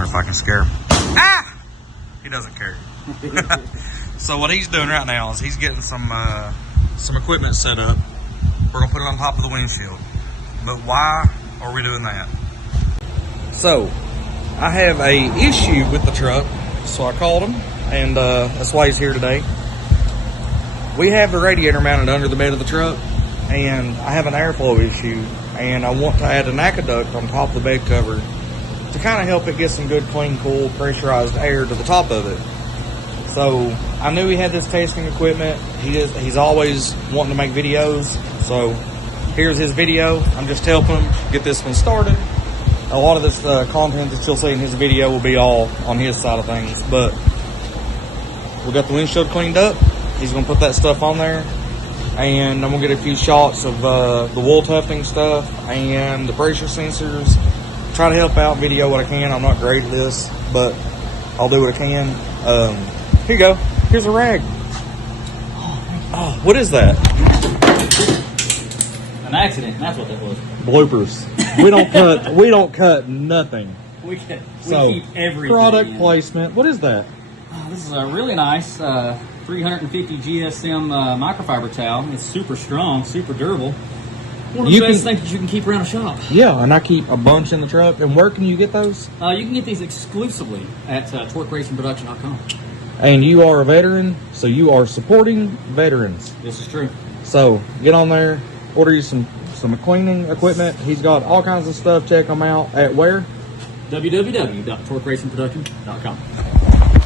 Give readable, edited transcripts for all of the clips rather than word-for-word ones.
wonder if I can scare him. Ah! He doesn't care. So what he's doing right now is he's getting some equipment set up. We're gonna put it on top of the windshield. But why are we doing that? So I have a issue with the truck, so I called him, and that's why he's here today. We have the radiator mounted under the bed of the truck, and I have an airflow issue, and I want to add an aqueduct on top of the bed cover to kind of help it get some good, clean, cool, pressurized air to the top of it. So I knew he had this testing equipment. He's always wanting to make videos, so here's his video. I'm just helping him get this one started. A lot of this content that you'll see in his video will be all on his side of things, but we got the windshield cleaned up. He's gonna put that stuff on there, and I'm gonna get a few shots of the wool tufting stuff and the pressure sensors. Try to help out video what I can. I'm not great at this, but I'll do what I can. Here you go. Here's a rag. Oh, what is that? An accident. That's what that was. Bloopers. We don't cut nothing. We keep everything. Product placement. What is that? Oh, this is a really nice 350 GSM microfiber towel. It's super strong, super durable. One of the best things that you can keep around a shop. Yeah, and I keep a bunch in the truck. And where can you get those? You can get these exclusively at torqueracingproduction.com. And you are a veteran, so you are supporting veterans. This is true. So get on there, order you some cleaning equipment. He's got all kinds of stuff. Check them out at where? www.torqueracingproduction.com.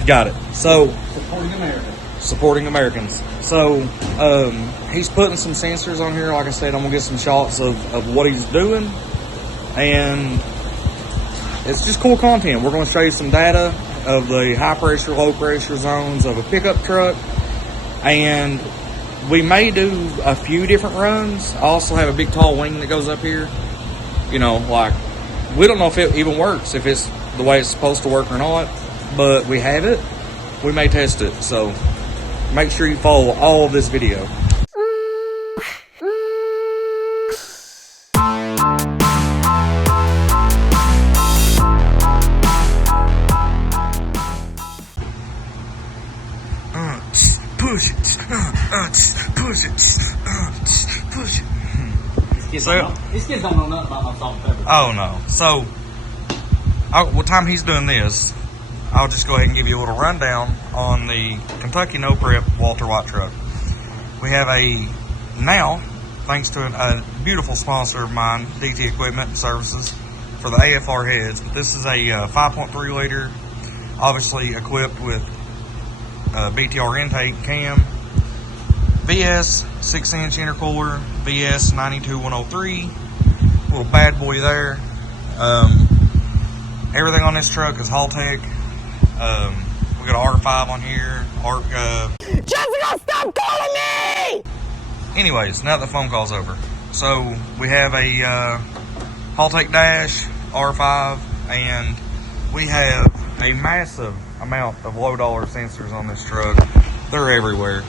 Got it. So supporting America. Supporting Americans. So he's putting some sensors on here. Like I said, I'm gonna get some shots of what he's doing, and it's just cool content. We're gonna show you some data of the high pressure, low pressure zones of a pickup truck, and we may do a few different runs. I also have a big tall wing that goes up here. You know, like, we don't know if it even works, if it's the way it's supposed to work or not, but we have it. We may test it, so make sure you follow all of this video. Push it, push it, push it. These kids don't know nothing about my salt and pepper. Oh no. So, what time he's doing this, I'll just go ahead and give you a little rundown on the Kentucky KYNOPREP Walter White truck. We have now, thanks to a beautiful sponsor of mine, DT Equipment and Services, for the AFR heads. But this is a 5.3 liter, obviously equipped with BTR intake cam, VS 6-inch intercooler, VS 92103, little bad boy there. Everything on this truck is Haltech. We got an R5 on here. Jessica, stop calling me! Anyways, now that the phone call's over. So we have a Haltech dash, R5, and we have a massive amount of low dollar sensors on this truck. They're everywhere.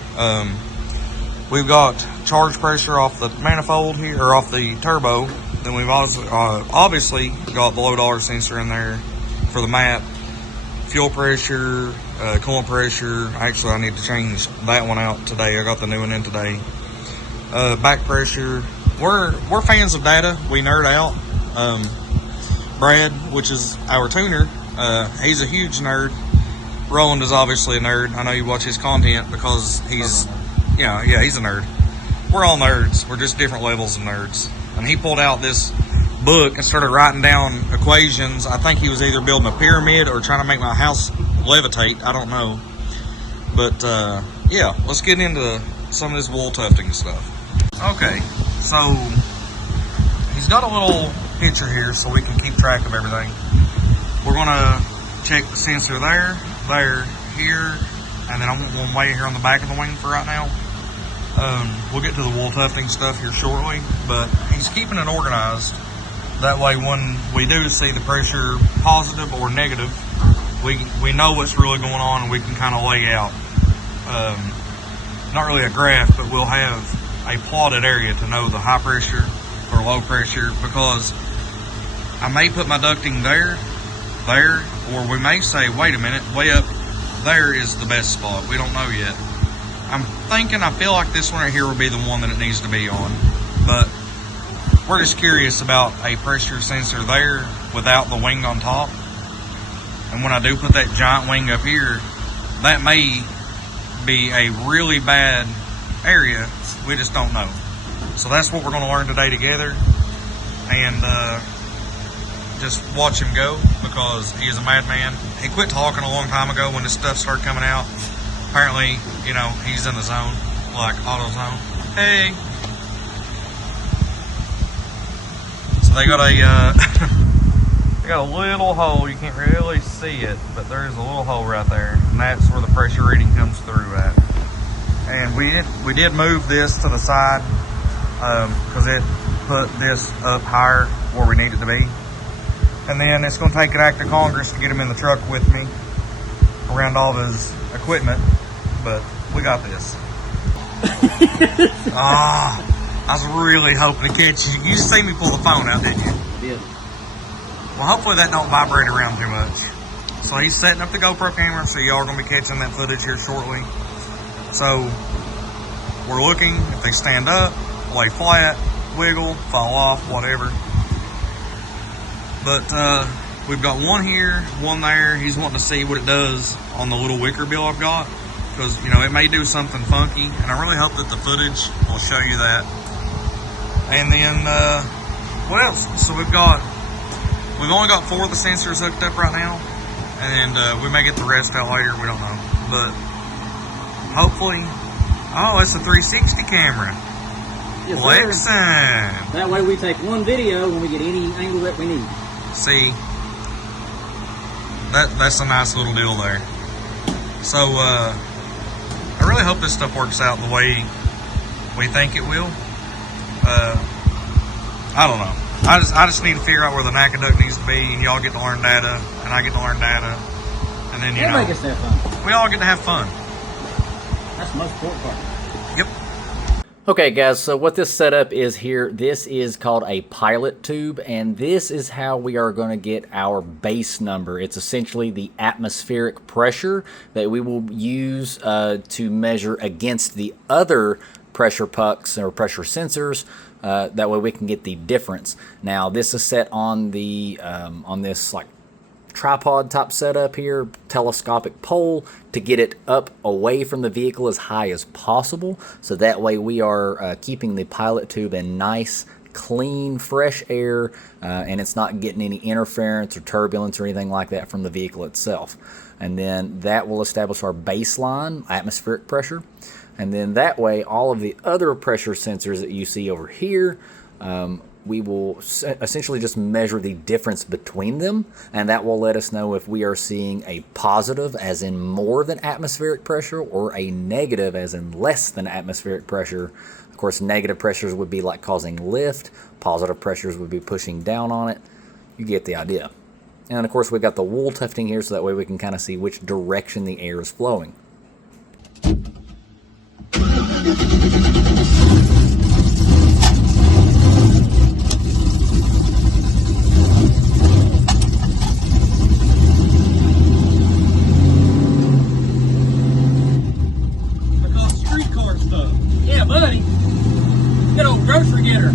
We've got charge pressure off the manifold here, or off the turbo. Then we've obviously got the low dollar sensor in there for the mat. Fuel pressure, coolant pressure. Actually, I need to change that one out today. I got the new one in today. Back pressure. We're fans of data. We nerd out. Brad, which is our tuner, he's a huge nerd. Roland is obviously a nerd. I know you watch his content because he's, yeah, he's a nerd. We're all nerds. We're just different levels of nerds. And he pulled out this book and started writing down equations. I think he was either building a pyramid or trying to make my house levitate. I don't know. But yeah, let's get into some of this wool tufting stuff. Okay, so he's got a little picture here so we can keep track of everything. We're gonna check the sensor there, here, and then I want one way here on the back of the wing for right now. We'll get to the wool tufting stuff here shortly, but he's keeping it organized. That way when we do see the pressure positive or negative, we know what's really going on and we can kind of lay out, not really a graph, but we'll have a plotted area to know the high pressure or low pressure, because I may put my ducting there there, or we may say, wait a minute, way up there is the best spot. We don't know yet. I'm thinking, I feel like this one right here will be the one that it needs to be on, but we're just curious about a pressure sensor there without the wing on top. And when I do put that giant wing up here, that may be a really bad area. We just don't know. So that's what we're going to learn today together, and just watch him go, because he is a madman. He quit talking a long time ago when this stuff started coming out. Apparently, you know, he's in the zone, like auto zone. Hey. So they got a they got a little hole. You can't really see it, but there's a little hole right there, and that's where the pressure reading comes through at. And we did move this to the side because it put this up higher where we need it to be. And then it's going to take an act of Congress to get him in the truck with me around all of his equipment, but we got this. I was really hoping to catch you. You see me pull the phone out, didn't you? I did. Well, hopefully that don't vibrate around too much. So he's setting up the GoPro camera, so y'all are going to be catching that footage here shortly. So we're looking, if they stand up, lay flat, wiggle, fall off, whatever. But we've got one here, one there. He's wanting to see what it does on the little wicker bill I've got, because, you know, it may do something funky, and I really hope that the footage will show you that. And then what else? So we've only got 4 of the sensors hooked up right now, and we may get the rest out later, we don't know. But hopefully, oh, it's a 360 camera. Yes, Flexing. That way we take one video when we get any angle that we need. See, that's a nice little deal there. So I really hope this stuff works out the way we think it will. I don't know. I just need to figure out where the NACA needs to be, and y'all get to learn data, and I get to learn data, and then Everybody gets to have fun. We all get to have fun. That's the most important part. Yep. Okay guys, so what this setup is here, this is called a pilot tube, and this is how we are going to get our base number. It's essentially the atmospheric pressure that we will use to measure against the other pressure pucks or pressure sensors. That way we can get the difference. Now this is set on the on this like tripod type setup here, telescopic pole, to get it up away from the vehicle as high as possible, so that way we are keeping the pilot tube in nice, clean, fresh air, and it's not getting any interference or turbulence or anything like that from the vehicle itself. And then that will establish our baseline atmospheric pressure, and then that way all of the other pressure sensors that you see over here, we will essentially just measure the difference between them, and that will let us know if we are seeing a positive, as in more than atmospheric pressure, or a negative, as in less than atmospheric pressure. Of course, negative pressures would be like causing lift, positive pressures would be pushing down on it. You get the idea. And of course, we've got the wool tufting here, so that way we can kind of see which direction the air is flowing. Buddy, good old grocery getter.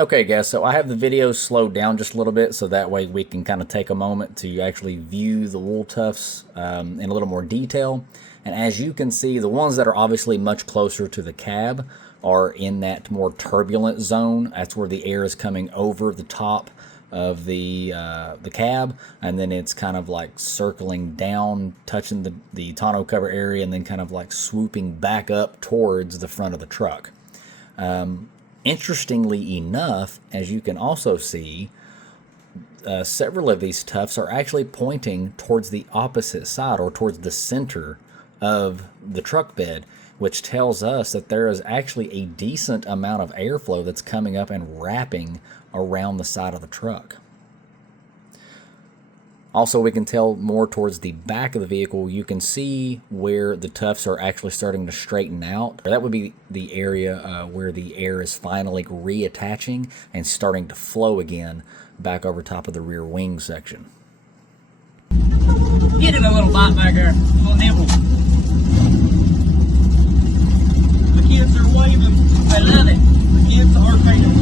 Okay guys, so I have the video slowed down just a little bit so that way we can kind of take a moment to actually view the wool tufts in a little more detail. And as you can see, the ones that are obviously much closer to the cab are in that more turbulent zone. That's where the air is coming over the top of the cab, and then it's kind of like circling down, touching the tonneau cover area, and then kind of like swooping back up towards the front of the truck. Interestingly enough, as you can also see, several of these tufts are actually pointing towards the opposite side, or towards the center of the truck bed, which tells us that there is actually a decent amount of airflow that's coming up and wrapping around the side of the truck. Also, we can tell more towards the back of the vehicle. You can see where the tufts are actually starting to straighten out. That would be the area where the air is finally reattaching and starting to flow again back over top of the rear wing section. Get him a little bite back there, a little nibble. The kids are waving. They love it. The kids are fans.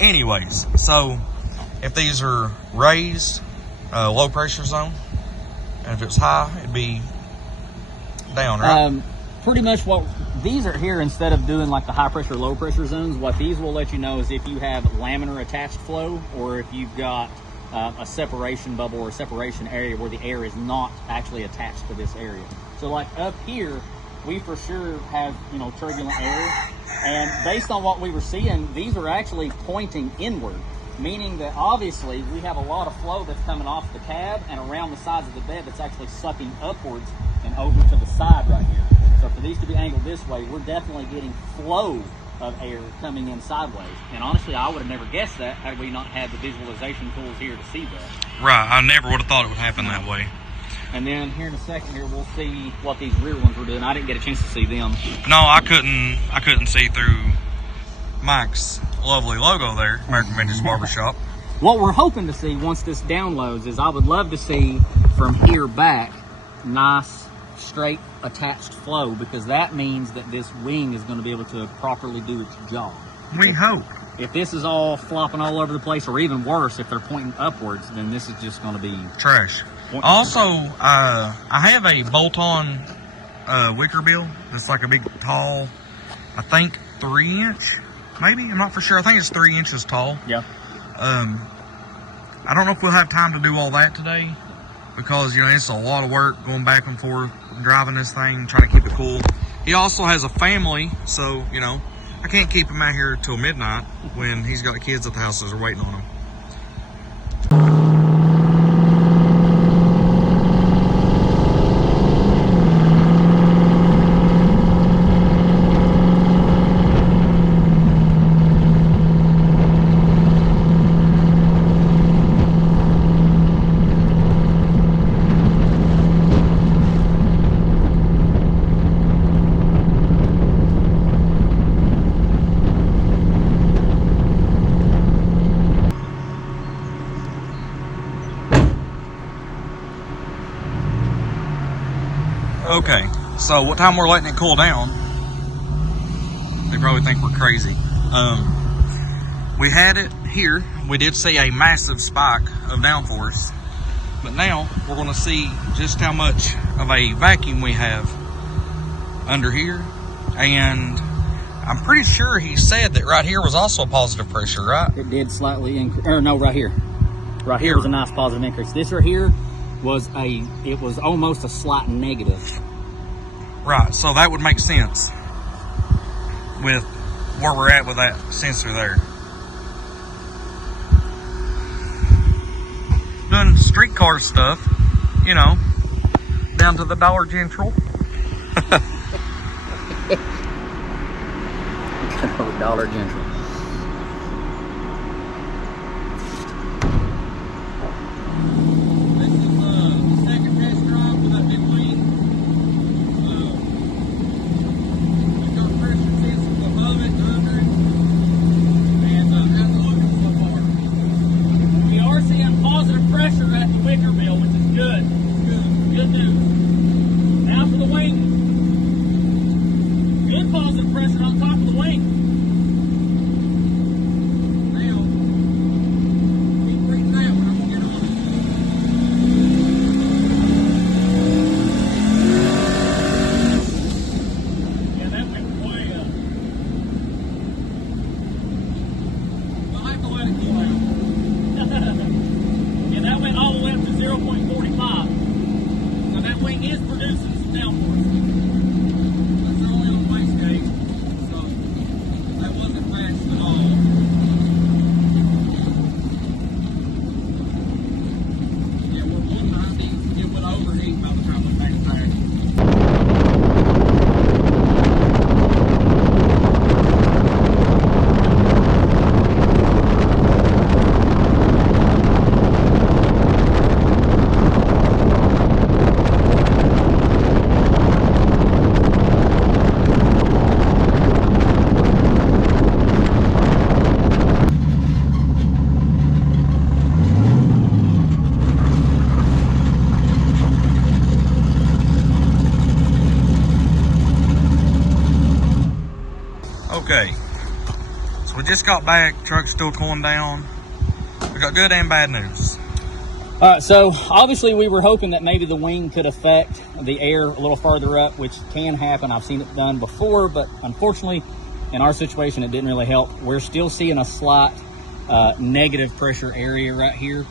Anyways, so if these are raised, low pressure zone, and if it's high, it'd be down, right? Pretty much what these are here, instead of doing like the high pressure, low pressure zones, what these will let you know is if you have laminar attached flow, or if you've got a separation bubble or a separation area where the air is not actually attached to this area. So like up here, we for sure have, you know, turbulent air, and based on what we were seeing, these are actually pointing inward, meaning that obviously we have a lot of flow that's coming off the cab and around the sides of the bed that's actually sucking upwards and over to the side right here. So for these to be angled this way, we're definitely getting flow of air coming in sideways. And honestly, I would have never guessed that had we not had the visualization tools here to see that. Right, I never would have thought it would happen that way. And then here in a second here, we'll see what these rear ones were doing. I didn't get a chance to see them. No, I couldn't see through Mike's lovely logo there, American Vintage Barbershop. What we're hoping to see once this downloads is I would love to see from here back nice, straight, attached flow, because that means that this wing is going to be able to properly do its job. We hope. If this is all flopping all over the place, or even worse, if they're pointing upwards, then this is just going to be trash. Also, I have a bolt-on wicker bill that's like a big, tall, I think 3-inch, maybe? I'm not for sure. I think it's 3 inches tall. Yeah. I don't know if we'll have time to do all that today. because, you know, it's a lot of work going back and forth, driving this thing, trying to keep it cool. He also has a family, so, you know, I can't keep him out here till midnight when he's got kids at the house that are waiting on him. Okay, so what time we're letting it cool down? They probably think we're crazy. We had it here. We did see a massive spike of downforce, but now we're going to see just how much of a vacuum we have under here. And I'm pretty sure he said that right here was also a positive pressure, right? It did slightly increase, or no, right here. Right here was a nice positive increase. This right here was it was almost a slight negative. Right, so that would make sense with where we're at with that sensor there. Doing streetcar stuff, you know, down to the Dollar General. Dollar General. Okay, so we just got back, truck's still cooling down. We got good and bad news. All right, so obviously we were hoping that maybe the wing could affect the air a little farther up, which can happen. I've seen it done before, but unfortunately in our situation it didn't really help. We're still seeing a slight negative pressure area right here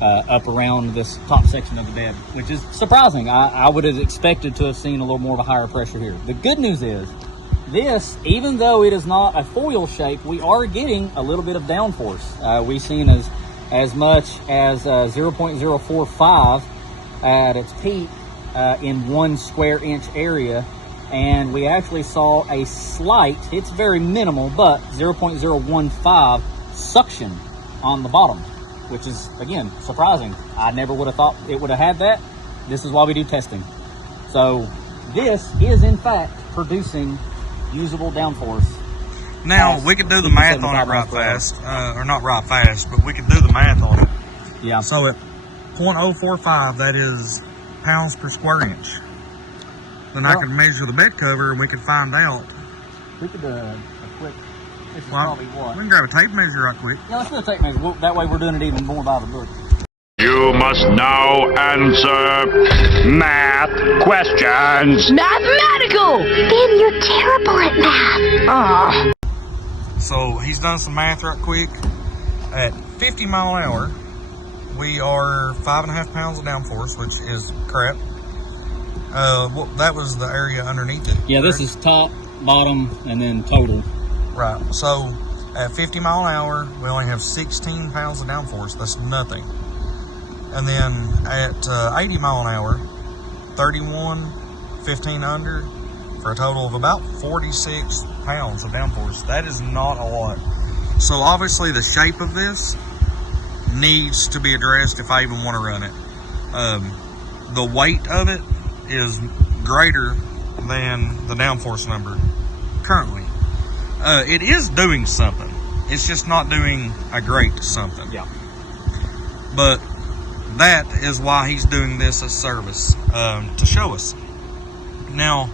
up around this top section of the bed, which is surprising. I would have expected to have seen a little more of a higher pressure here. The good news is this, even though it is not a foil shape, we are getting a little bit of downforce. We've seen as much as 0.045 at its peak in 1 square inch area, and we actually saw a slight, it's very minimal, but 0.015 suction on the bottom, which is, again, surprising. I never would have thought it would have had that. This is why we do testing. So this is in fact producing usable downforce. Now we could do the math on it right fast, or not right fast, but we could do the math on it. Yeah. So at 0.045, that is pounds per square inch. Then I could measure the bed cover and we could find out. We could do a quick, this is Well, probably what? we can grab a tape measure right quick. Yeah, let's do a tape measure. That way we're doing it even more by the book. You must now answer math questions. Mathematical! Ben, you're terrible at math. So he's done some math right quick. At 50 mile an hour, we are 5.5 pounds of downforce, which is crap. Well, that was the area underneath it. Yeah, this is top, bottom, and then total. Right. So at 50 mile an hour, we only have 16 pounds of downforce. That's nothing. And then at 80 mile an hour, 31, 15 under, for a total of about 46 pounds of downforce. That is not a lot. So obviously the shape of this needs to be addressed if I even want to run it. The weight of it is greater than the downforce number currently. It is doing something. It's just not doing a great something. Yeah. But that is why he's doing this as service, to show us. Now,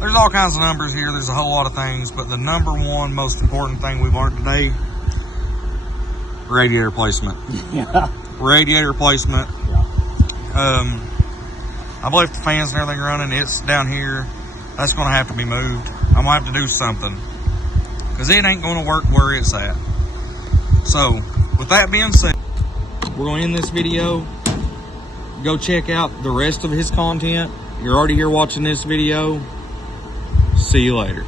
there's all kinds of numbers here. There's a whole lot of things, but the number one most important thing we've learned today, radiator placement. Yeah. Radiator placement. Yeah. I've left the fans and everything running. It's down here. That's going to have to be moved. I'm going to have to do something, because it ain't going to work where it's at. So, with that being said, we're going to end this video. Go check out the rest of his content. You're already here watching this video. See you later.